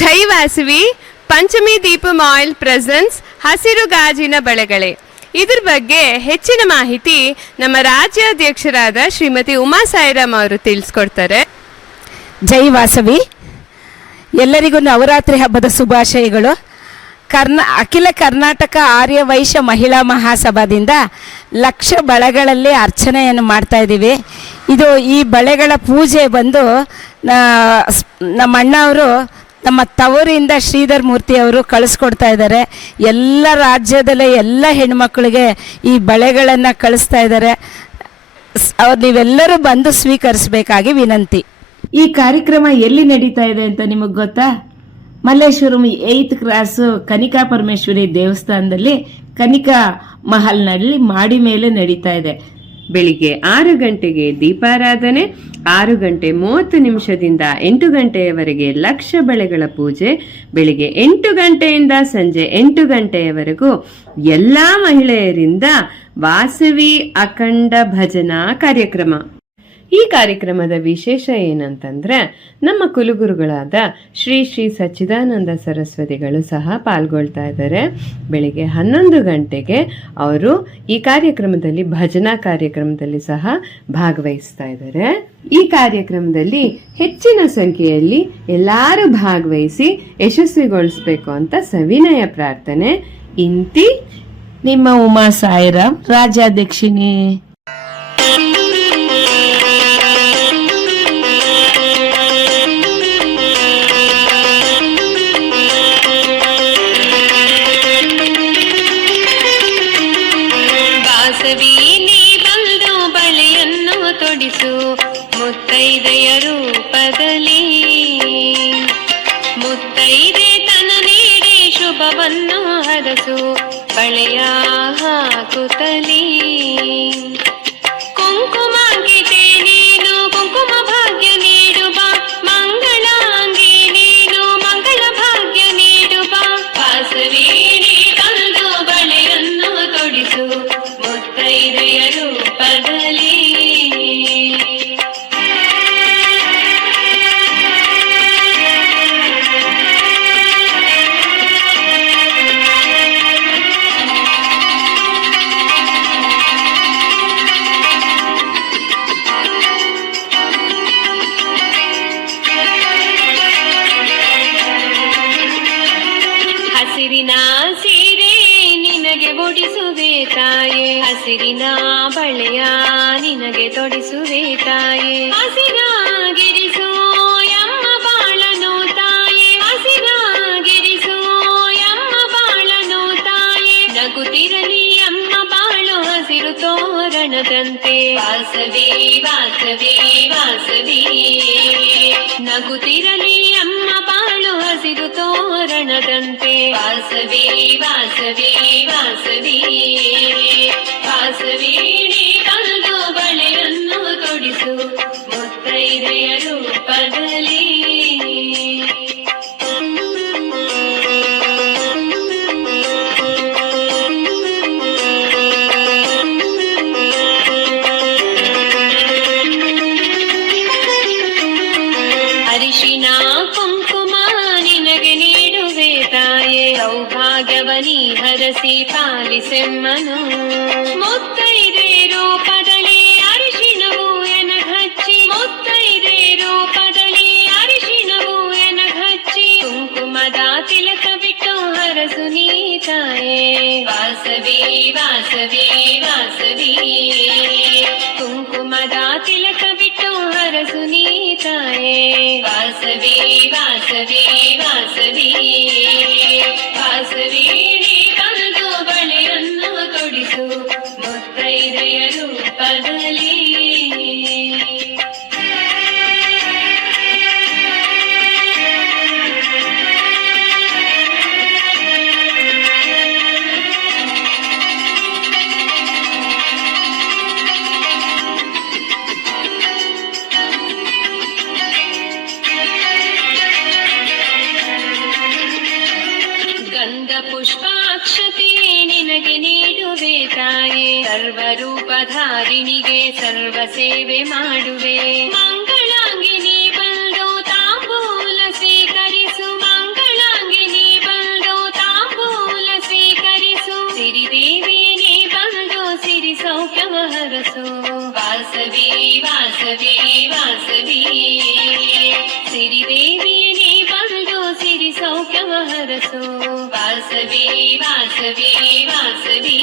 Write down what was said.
ಜೈ Vasavi Panchami Deepam oil presence ಹಸಿರು ಗಾಜಿನ ಬಳೆಗಳೇ. ಇದ್ರ ಬಗ್ಗೆ ಹೆಚ್ಚಿನ ಮಾಹಿತಿ ನಮ್ಮ ರಾಜ್ಯಾಧ್ಯಕ್ಷರಾದ ಶ್ರೀಮತಿ ಉಮಾ ಸಾಯಿರಾಮ್ ಅವರು ತಿಳಿಸ್ಕೊಡ್ತಾರೆ. ಜೈ ವಾಸವಿ, ಎಲ್ಲರಿಗೂ ನವರಾತ್ರಿ ಹಬ್ಬದ ಶುಭಾಶಯಗಳು. ಅಖಿಲ ಕರ್ನಾಟಕ ಆರ್ಯ ವೈಶ್ಯ ಮಹಿಳಾ ಮಹಾಸಭಾದಿಂದ ಲಕ್ಷ ಬಳೆಗಳಲ್ಲಿ ಅರ್ಚನೆಯನ್ನು ಮಾಡ್ತಾ ಇದ್ದೀವಿ. ಈ ಬಳೆಗಳ ಪೂಜೆ ಬಂದು ನಮ್ಮ ಅಣ್ಣ ಅವರು ನಮ್ಮ ತವರಿಂದ ಶ್ರೀಧರ್ ಮೂರ್ತಿ ಅವರು ಕಳಿಸ್ಕೊಡ್ತಾ ಇದ್ದಾರೆ. ಎಲ್ಲ ರಾಜ್ಯದಲ್ಲೇ ಎಲ್ಲ ಹೆಣ್ಮಕ್ಳಿಗೆ ಈ ಬಳೆಗಳನ್ನು ಕಳಿಸ್ತಾ ಇದ್ದಾರೆ. ನೀವೆಲ್ಲರೂ ಬಂದು ಸ್ವೀಕರಿಸಬೇಕಾಗಿ ವಿನಂತಿ. ಈ ಕಾರ್ಯಕ್ರಮ ಎಲ್ಲಿ ನಡೀತಾ ಇದೆ ಅಂತ ನಿಮಗೆ ಗೊತ್ತಾ? ಮಲ್ಲೇಶ್ವರಂ 8th ಕ್ರಾಸ್ ಕನಿಕಾ ಪರಮೇಶ್ವರಿ ದೇವಸ್ಥಾನದಲ್ಲಿ ಕನಿಕಾ ಮಹಲ್ನಲ್ಲಿ ಮಾಡಿ ಮೇಲೆ ನಡೀತಾ ಇದೆ. ಬೆಳಿಗ್ಗೆ 6 ಗಂಟೆಗೆ ದೀಪಾರಾಧನೆ, 6:30 8 ಗಂಟೆಯವರೆಗೆ ಲಕ್ಷ ಬಳೆಗಳ ಪೂಜೆ, ಬೆಳಿಗ್ಗೆ 8 ಗಂಟೆಯಿಂದ ಸಂಜೆ 8 ಗಂಟೆಯವರೆಗೂ ಎಲ್ಲಾ ಮಹಿಳೆಯರಿಂದ ವಾಸವಿ ಅಖಂಡ ಭಜನಾ ಕಾರ್ಯಕ್ರಮ. ಈ ಕಾರ್ಯಕ್ರಮದ ವಿಶೇಷ ಏನಂತಂದ್ರೆ ನಮ್ಮ ಕುಲಗುರುಗಳಾದ ಶ್ರೀ ಶ್ರೀ ಸಚ್ಚಿದಾನಂದ ಸರಸ್ವತಿಗಳು ಸಹ ಪಾಲ್ಗೊಳ್ತಾ ಇದ್ದಾರೆ. ಬೆಳಿಗ್ಗೆ 11 ಗಂಟೆಗೆ ಅವರು ಈ ಕಾರ್ಯಕ್ರಮದಲ್ಲಿ ಭಜನಾ ಕಾರ್ಯಕ್ರಮದಲ್ಲಿ ಸಹ ಭಾಗವಹಿಸ್ತಾ ಇದ್ದಾರೆ. ಈ ಕಾರ್ಯಕ್ರಮದಲ್ಲಿ ಹೆಚ್ಚಿನ ಸಂಖ್ಯೆಯಲ್ಲಿ ಎಲ್ಲರೂ ಭಾಗವಹಿಸಿ ಯಶಸ್ವಿಗೊಳಿಸಬೇಕು ಅಂತ ಸವಿನಯ ಪ್ರಾರ್ಥನೆ. ಇಂತಿ ನಿಮ್ಮ ಉಮಾ ಸಾಯಿರಾಮ್, ರಾಜ್ಯಾಧ್ಯಕ್ಷಿನಿ. ಮುತ್ತೈದೆಯ ರೂಪದಲ್ಲಿ ಮುತ್ತೈದೆ ತನ ನೀಡಿ ಶುಭವನ್ನು ಹರಸು ಬಳೆಯ ಹಾಕುತ್ತಲೀ. ಕುಂಕುಮ ಗೀತೆ ನೀನು ಕುಂಕುಮ ಭಾಗ್ಯ ನೀಡುವ, ಮಂಗಳಾಂಗಿ ನೀನು ಮಂಗಳ ಭಾಗ್ಯ ನೀಡುವ. ವಾಸವಿ ನೀ ಬಂದು ಬಳೆಯನ್ನು ತೊಡಿಸು ಮುತ್ತೈದೆಯ ರೂಪದಲ್ಲಿ. ಹಸಿರಿನ ಸೀರೆ ನಿನಗೆ ಉಡಿಸುವೆ ತಾಯೇ, ಹಸಿರಿನ ಬಳೆಯ ನಿನಗೆ ತೊಡಿಸುವೆ ತಾಯೇ. ಹಸಿರಾಗಿರಿಸು ಎಮ್ಮ ಬಾಳನು ತಾಯೇ, ಹಸಿರಾಗಿರಿಸು ಎಮ್ಮ ಬಾಳನು ತಾಯೇ. ನಗುತ್ತಿರಲಿ ಎಮ್ಮ ಬಾಳು ಹಸಿರು ತೋರಣದಂತೆ. ವಾಸವಿ ವಾಸವಿ ವಾಸವಿ, ನಗುತ್ತಿರಲಿ ಎಮ್ಮ ಬಾಳು ಹಸಿರು ತೋರಣದಂತೆ. ವಾಸವಿ ವಾಸವಿ ವಾಸವಿ ವಾಸವಿ ನೀ ಬಂದು ಬಳೆಯನ್ನು ತೊಡಿಸು ಮುತ್ತೈದೆಯ ರೂಪದಲ್ಲಿ. ಅರಿಶಿನ ಕುಂಕುಮ ನಿನಗೆ ನೀಡುವೆ ತಾಯೇ, ಸೌಭಾಗ್ಯವನಿ ಹರಸಿ ಪಾಲಿಸೆಮ್ಮನು. ಮುತ್ತೈದೆ ರೂಪದಲ್ಲಿ ಅರಿಶಿನವು ಎನಗಚ್ಚಿ, ಮುತ್ತೈದೆ ರೂಪದಲ್ಲಿ ಅರಿಶಿನವು ಎನಗಚ್ಚಿ. ಕುಂಕುಮದ ತಿಲಕ ಬಿಟ್ಟು ಹರಸು ನೀ ತಾಯೇ. ವಾಸವಿ ವಾಸವಿ ವಾಸವಿ, ಕುಂಕುಮದ ತಿಲಕ ಬಿಟ್ಟು ಹರಸು ನೀ ತಾಯೇ. ವಾಸವಿ ವಾಸವಿ ವಾಸವಿ ವಾಸವಿ ನೀ ಬಂದು ಬಳೆಯನ್ನು ತೊಡಿಸು ಮುತ್ತೈದೆಯ ರೂಪದಲ್ಲಿ. ಗಂಧ ಪುಷ್ಪಾಕ್ಷತೆ ನಿನಗೆ ನೀಡುವೆ ತಾಯೇ, ಸರ್ವರೂಪಧಾರಿಣಿಗೆ ಸರ್ವ ಸೇವೆ ಮಾಡುವೆ. ಮಂಗಳಾಂಗಿನಿ ಬಂದು ತಾಂಬೂಲ ಸ್ವೀಕರಿಸು, ಮಂಗಳ ಸೌಖ್ಯವ ಹರಸೋ. ವಾಸವಿ ವಾಸವಿ ವಾಸವಿ ಸಿರಿದೇವಿಯನೇ ಬಂದು ಸಿರಿ ಸೌಖ್ಯವ ಹರಸೋ. ವಾಸವಿ ವಾಸವಿ ವಾಸವಿ